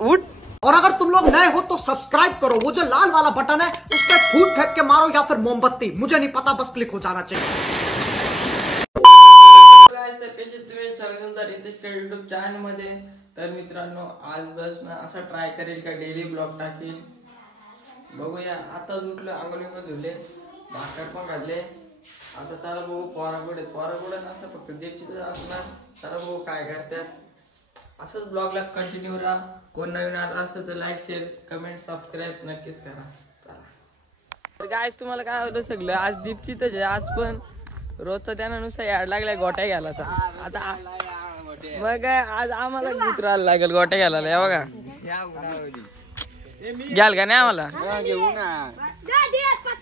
उठ। और अगर तुम लोग नए हो तो सब्सक्राइब करो, वो जो लाल वाला बटन है उस पर फूट फेंक के मारो या फिर मोमबत्ती, मुझे नहीं पता, बस क्लिक हो जाना चाहिए। युट्यूब चॅनल मध्ये तर मित्रांनो आज बस मैं असा ट्राय करेल का डेली ब्लॉग टाकेल, बघूया। आता उठलो, आंघोळीमध्ये धुले, भाकर पण घातले, आता चला बघू पोरापुढे नसतं फक्त देवची तर असणार, चला बघू काय करतात। असंच ब्लॉगला कंटिन्यू राहा। कोण नवीन आला असेल तर लाईक शेअर कमेंट सबस्क्राईब नक्कीच करा। तर गाइस तुम्हाला काय होतं सगळं आज दीपची तर आज पण रोजचा त्यानं नुसता याड लागलाय गोट्या घ्यायलाचा। आता मग आज आम्हाला मित्राला लागेल गोट्या घ्यायला, या बघा घ्याल का नाही आम्हाला?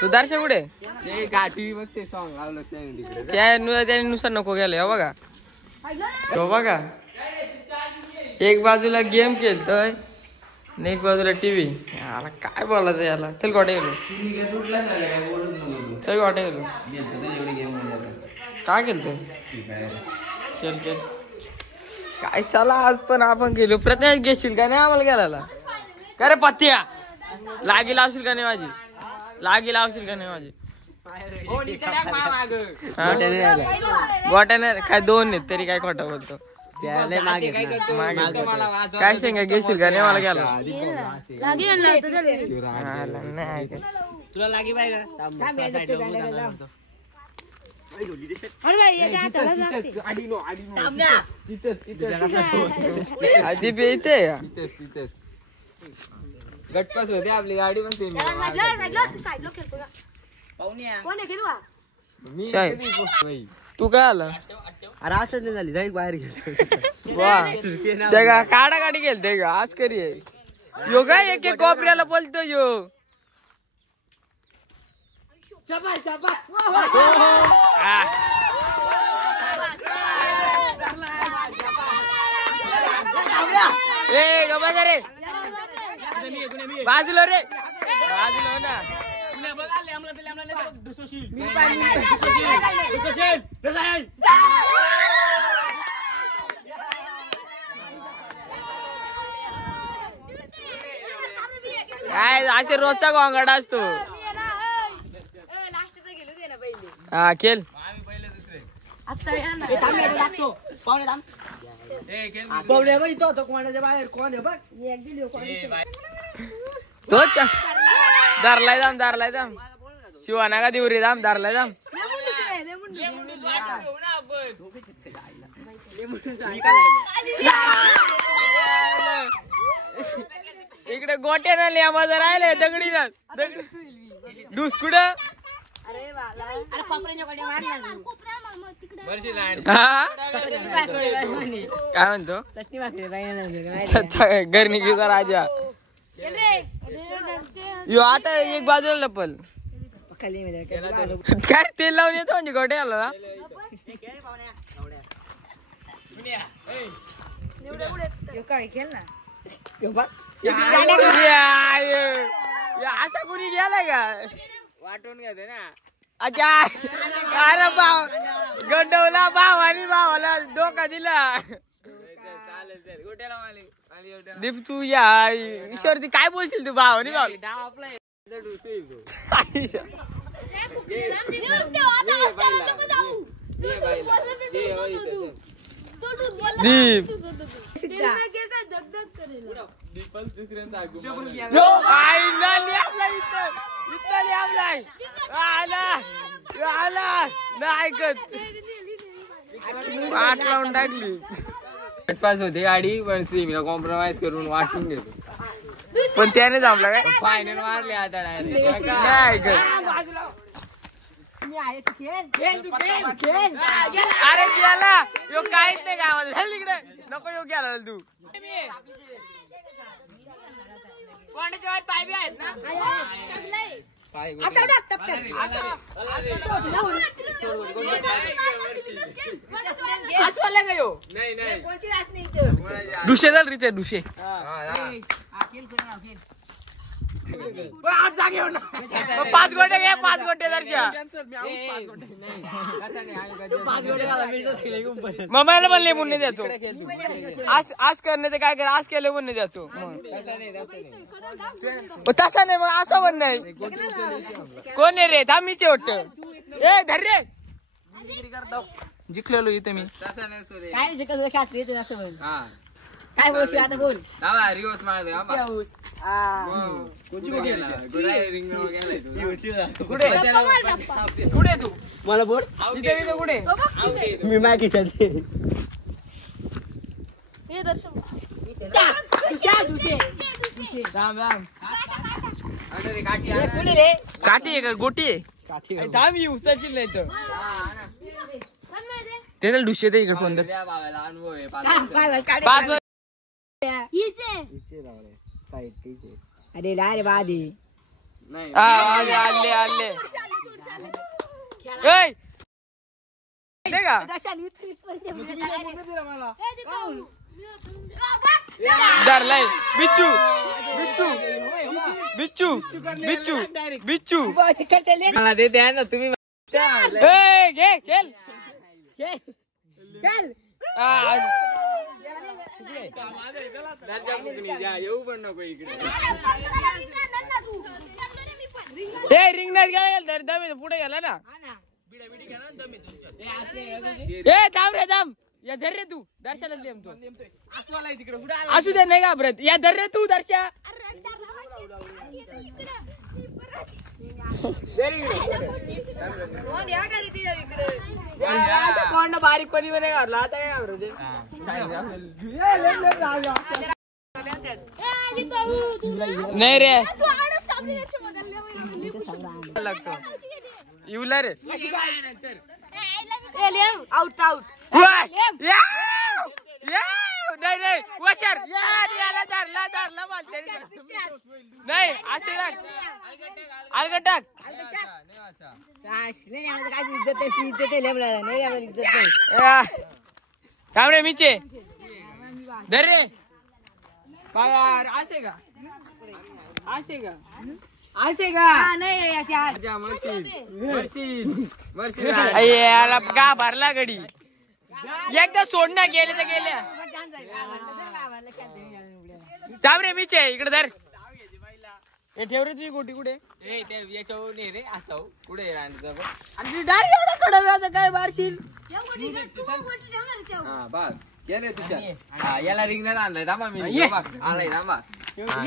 सुधारशे कुठे त्याने नुसार नको घ्यायला, या बघा तो बघा एक बाजूला गेम खेळतोय आणि एक बाजूला टीव्ही। याला काय बोलायचं याला, चल गोट्या गेलो, चल गोट्या गेलो। काय खेळतोय? चल खेळ काय, चला आज पण आपण गेलो। प्रत्येक घेशील का नाही आम्हाला गेला का रे पत्त्या? लागी लावशील का नाही माझी? लागी लावशील का नाही माझी? गोट्याने काय दोन आहेत तरी काय खोटं बोलतो? काय शेंगा घेशील का नाही मला गेला? तुला लागी पाहिजे आधी बी इथे गटपास होते आपली गाडी पण तू काय आला? अरे असंच नाही झाली, जाई बाहेर गेलो वा काढा गाडी गेलते का आज करी यो काय एक एक कोपऱ्याला बोलतो यो। ए गबा रे बाजूला रे बाजूला ना काय असे रोजचा गोंगाडा असतो। हा खेळ तोच दारलाय दाम शिवाना का देऊ रे दाम दारलाय दाम इकडे गोट्यानं लिया माझा राहिलाय दगडी डुस कुठं काय म्हणतो घरनी घेऊ का राजा? यो आता एक बाजूला लपल काय तेल लावून येतो म्हणजे गोट्याला असा कुणी गेलाय का? वाटून घेते ना अच्छा अरे भाव गंडवला भावानी भावाला धोका दिला। दीप तू या ईश्वरती काय बोलशील तू भावानी भाव दीप पाठ लावून टाकली। पास होती गाडी पण सीमीला कॉम्प्रोमाइज करून वाटून घेतो, पण त्याने जमला काय? फायनल मारले आता डायरेक्ट अरे गेला यो काहीच नाही गावाला, चल इकडे नको यो गेला तू। पाय बी आहेत ना डुशे झाल रीते डुशे 5 गोटे घे 5 गोटे दर्शा मम्मीला पण लिहून नाही द्यायचो आज करणे ते काय कर आज केलं पण नाही द्यायचो तसा नाही मग असं पण नाही कोण आहे रे थांबीचे वाटत ए धर रे जिंकलेलो इथे मी काय शिकत खाते असं बोल काय बोलशील आता बोल रिवर्स मार कुठे तू मला बोल इथे कुठे मी माय खिशात काठी आहे का गोटी आहे थांब ही उसाची नाही तर त्याला डुशे ते इकडे फोन अरे रे बादी आले आले का धरलाय बिच्चू बिच्चू बिच्चू बिच्चू बिच्चू मला देते आहे ना तुम्ही घे खेळ येऊ पण नको इकडे हे रिंगणात गेला दमे पुढे गेला ना ए थांब रे थांब या धर रे तू दर्शाला असू दे नाही घाबरत या धर रे तू दर्शा कोण बारीक पणी नाही घालला आता काय घाबरत नाही रे लागतो येऊला रे आउट आउट नाही नाही वशर नाही असे अलगटाक थांब रे मीचे धर रे असे का असे का असे का याला का भरला गडी एकदा सोडण्या गेले तर गेल्या थांब रे मीचे इकडे धर हे ठेव रे तुझी गोटी कुठे याच्यावर नाही रे आता कुठे आणि डायरेक्ट एवढं कडलं काय बारशील बस गेले तुषार याला रिंगणात आणलाय थांबा मी आलाय थांबा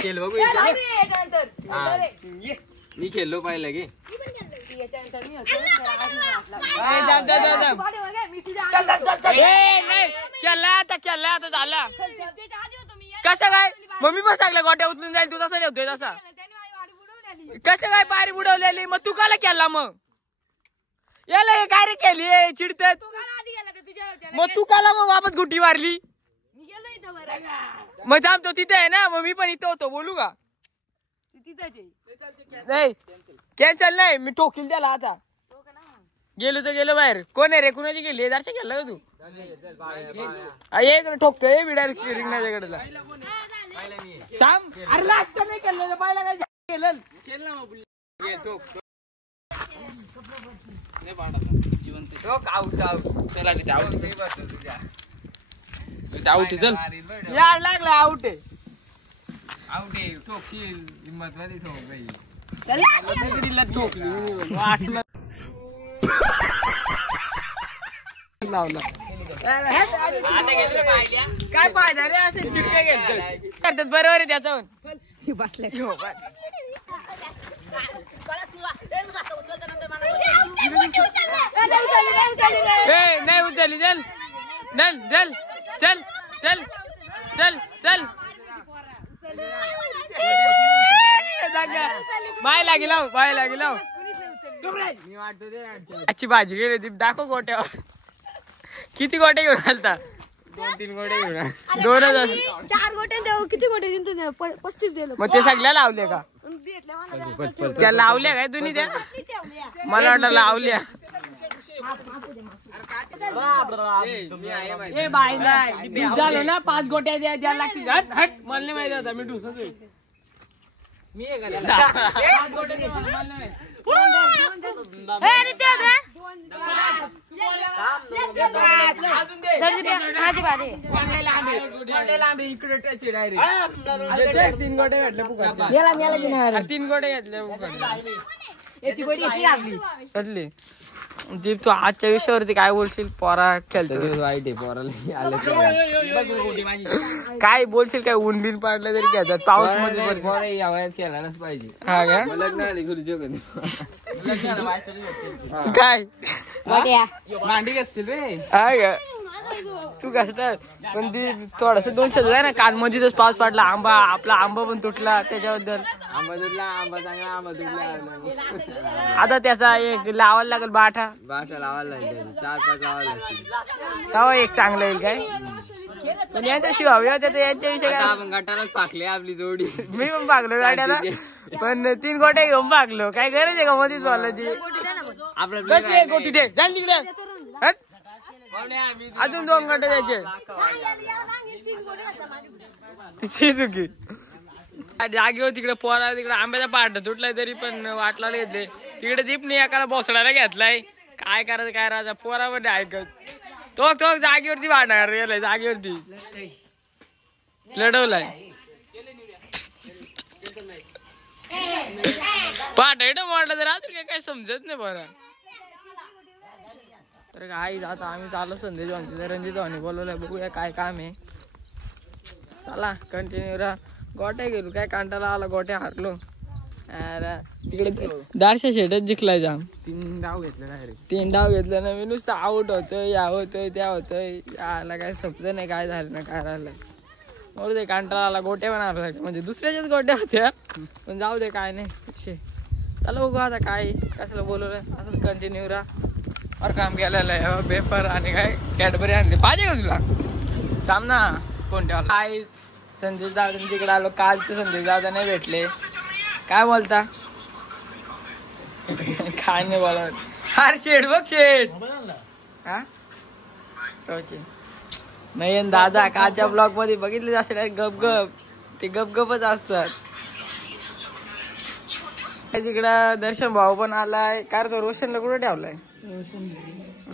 खेळ बघू मी खेळलो पाहिलं की केला आता झाला कसं काय मम्मी पण सांगलं गोट्या उचलून जाईल तू तसा ठेवतोय तसा कसं काय पारी बुडवलेली मग तू काला केला मग याला काय रे केली चिडत मग तू काला मग वापस गुटी मारली मग थांब तो तिथे आहे ना मग मी पण इथं होतो बोलू का नाही कॅन्सल नाही मी ठोकील त्याला आता गेलो तर गेलो बाहेर कोण आहे रे कुणाची गेली दर्शक केलं का तू एक ठोकतोय मी डायरेक्ट रिंगणाच्या कडेला थांब अरे लास्ट नाही केलं पाहिला काय केलं खेळ ना मग चला तिथे आउट आउट चल यार लागला आउट आहे आउट आहे ठोकशील हिंमत मध्ये ठोक ठोकली वाटलं लावला काय फायदा रे असे चिडके घेतात बरोबर आहे त्याच्यावर बसल्या नाही उचलली चल चल चल चल चल चल बाय लागी लाव बाय लागी लाव अच्छी भाजी गेली ती दाखव गोट्यावर किती गोटे घेऊन घालता 2-3 गोटे घेऊन 2,000 4 गोट्यांच्या किती गोटे घेऊन 35 दिलो मग ते सगळ्या लावले का त्या लावल्या काय तुम्ही त्या मला वाटलं लावल्या ए बाई नाही झालं ना 5 गोट्या द्यायला लागतील हट हट मला नाही माहिती आता मी ढुसच मी आहे का त्याला? 5 गोटे घे, मला नाही. अरे ते होते अजून दे. माझी बारी कोणले लांबे इकडे टच डायरेक्ट. 3 गोटे भेटले फुकटचे. याला मी नाही 3 गोटे घेतले फुकटचे. याची बडी इथे लागली सटली. दीप तू आजच्या विषयावरती काय बोलशील? पोरा खेळतो वाईट आहे पोराला आलं. काय बोलशील? काय ऊन बिन पाडलं तरी घेतात पाऊस मध्ये पोरा या वयात खेळायलाच पाहिजे. हा का? लग्न आले गुरुजी काय मांडी असतील रे. हा का? तू कसं पण ती थोडस 2 शब्द आहे ना. काल मध्येच पाऊस पडला, आपला आंबा पण तुटला त्याच्याबद्दल. आंबा दुधला आंबा चांगला आंबा दुधला. आता त्याचा एक लावायला लागेल बाठा. बाटा लावायला लागेल 4-5 लावायला लागतील. तेव्हा एक चांगलं येईल काय. पण यांच्याशिवाय यांच्याविषयी आता काय. आपण गटालाच पाकले आपली जोडी. मी पण पागलो गाड्याला, पण 3 गोटे घेऊन पागलो. काय गरज आहे का मध्येच बोलायची. आपल्या गोटी दे चाल तिकडे. हट. अजून 2 गोटे द्यायचे. चुकी जागेवर तिकडे पोरा तिकडे आंब्याचा पाठ तुटलाय तरी पण वाटला घेतले. तिकडे दीपने एकाला बोसडायला घेतलाय. काय करायचं काय राजा पोरावर ऐकत. तो जागेवरती वाढणार गेलाय. जागेवरती लढवलाय. पाठ मोडला तर राहतील काय समजत नाही बरं. तर काय आता आम्ही चाललो संदेश रणजित भाऊनी बोलवलंय. बघूया काय काम आहे. चला कंटिन्यू राहा. गोट्या गेलो काय कांटाला आला. गोट्या हारलो. तिकडे दारशा शेटच जिंकलाय जाम. 3 डाव घेतले डायरेक्ट. 3 डाव घेतलं ना. मी नुसतं आउट होतोय या होतोय त्या होतोय. याला काय समजत नाही काय झालं ना काय राहिलं. बरोबर ते कांटाला आला. गोट्या पण आला म्हणजे दुसऱ्याच्याच गोट्या होत्या पण जाऊ दे काय नाही विषय. चला बघू आता काय कशाला बोलवलं. असंच कंटिन्यू राहा. और काम केलेलं आहे पेपर आणि काय कॅडबरी आणली पाहिजे का तुला. थांब ना कोण ठेवला. काय संदेश दादा तिकडे आलो. काल ते संदेश दादा नाही भेटले. काय बोलता. काय नाही बोलत. हार शेड बघ शेड. हा नाही दादा कालच्या ब्लॉग मध्ये बघितले असेल गपगप. ते गपगपच असतात. तिकडं दर्शन भाऊ पण आलाय. काय तो रोशनला कुठे ठेवलाय.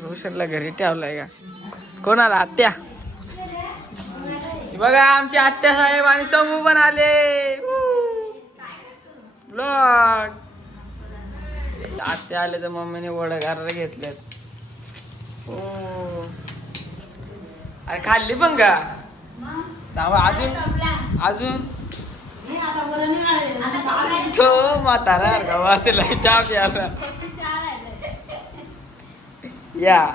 रोशनला घरी ठेवलाय का. कोण आला. आत्या. बघा आमची आत्या साहेब आणि समूह पण आले. ब्लॉग आत्या आले तर मम्मीने वडा घराला घेतल्यात. अरे खाल्ली पण का. अजून तो म्हातारा का वासेला चहा प्यायला या.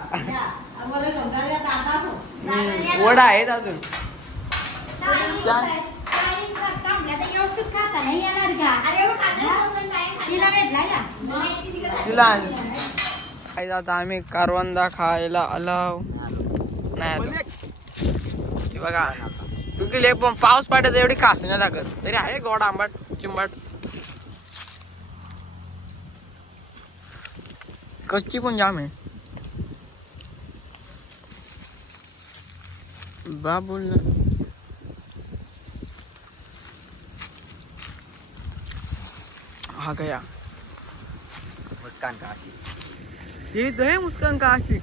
वडा आहेत अजून. तिला आता आम्ही कारवंदा खायला आलो नाही आलो. बघा तुला पण पाऊस पाड्यात एवढी खास नाही लागत तरी आहे गोड आंबाट चिंबाट. कच्ची पण जाम आहे. बाबुल आ गया. मुस्कान का ये तो है मुस्कान का आशिक.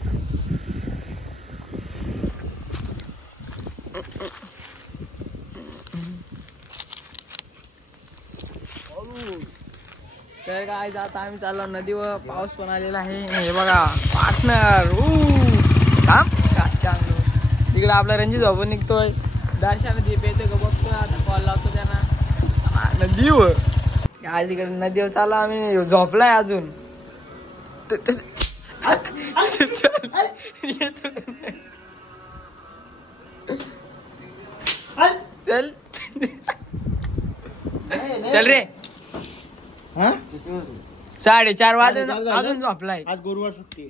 तर काय आता आम्ही चाललो नदीवर. पाऊस पण आलेला आहे. हे बघा पार्टनर काम तिकडे आपला रणजित भाऊ पण निघतोय. दर्शना दीप येतो का बघतो. आता कॉल लावतो त्यांना. नदीवर आज इकडे नदीवर चाललो आम्ही. झोपलाय अजून. चल चल रे. 4:30 वाजले अजून झोपलाय. आज गुरुवार सुट्टी.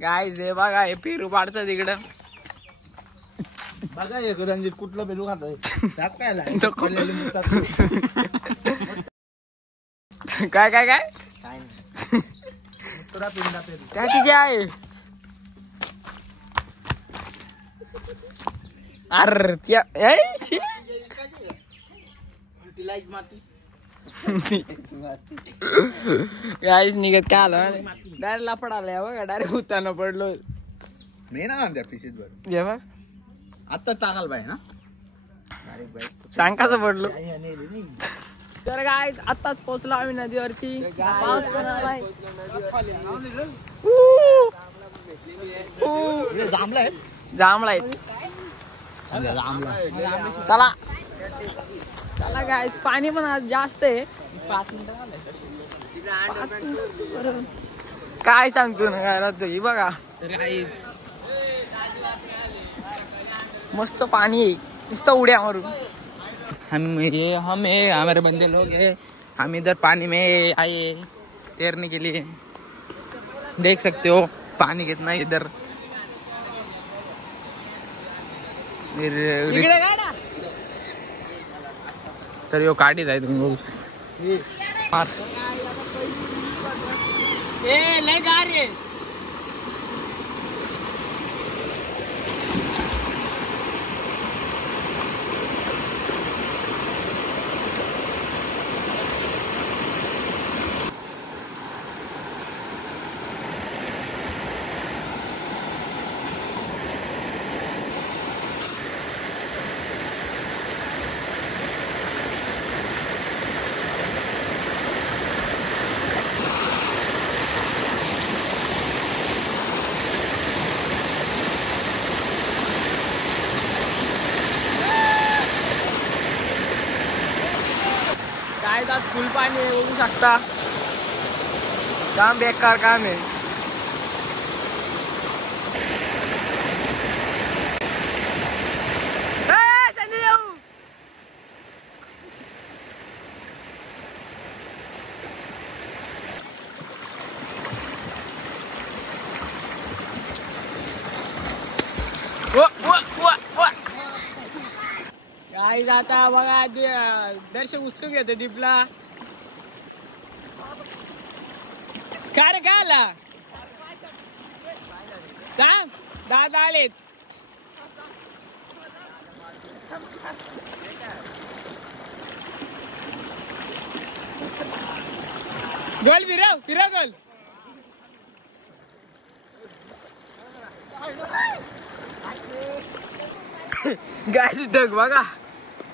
काय जे बघा हे पेरू पाडतात इकडं. बघा एक रणजित कुठलं पेरू खातोय. काय काय काय त्या किती आहे. अरे त्या काहीच निघत काय आलं डायरेक्ट लापड आलाय बघा डायरेक्ट उताना पडलो मी ना द्या पिशीत बरं घे बघ आता टाकाल बाय ना सांग कसं पडलो तर काय आताच पोहोचलो आम्ही नदीवरती पाऊस पण आलाय जांभलाय जांभळा चला चला काय पाणी पण आज जास्त आहे 5 मिनिटं काय सांगतो ना काय राहतो ही बघा मस्त पाणी आहे नुसतं उड्या मारून हम हमारे बंदे लोग हैं हम इधर पानी में आए तैरने के लिए देख सकते हो पानी कितना है इधर तर यो काढीत आहे तुम्ही लय गार आहे काय त्यात फुल पाणी आहे बघू शकता काम बेकार काम आहे काय जाता बघा दर्शक उत्सुक येतो दीपला काय रे काय आला सांग दादा आलेत गोल फिरव फिरव गोल गायची ढग बघा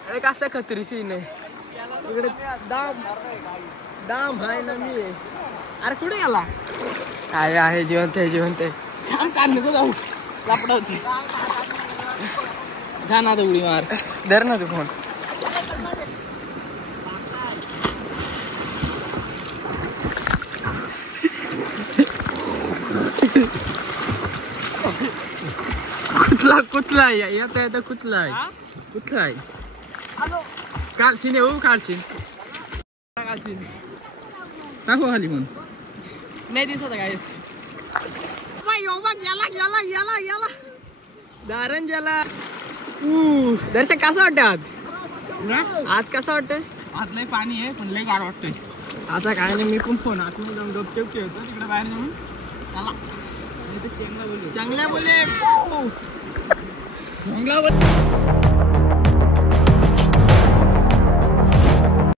अरे कसा खतरी सीन आहे इकडे दाम आहे ना मी अरे कुठे गेला आहे जिवंत आहे जिवंत आहे काढ नको जाऊ लापडा होती जा ना उडी मार धर ना तू फोन कुठला आहे येता येता कुठला आहे काढशील येऊ काढशील टाकू खाली म्हणून नाही दिसत काहीच दारण ज्याला दर्शक कसं वाटतं आज कसं वाटतंय आज लय पाणी आहे पण लय गार वाटतंय आता काय नाही मी पण फोन आतमध्ये जाऊन गपचूप खेळतो तिकडे बाहेर जाऊन चला चांगला बोले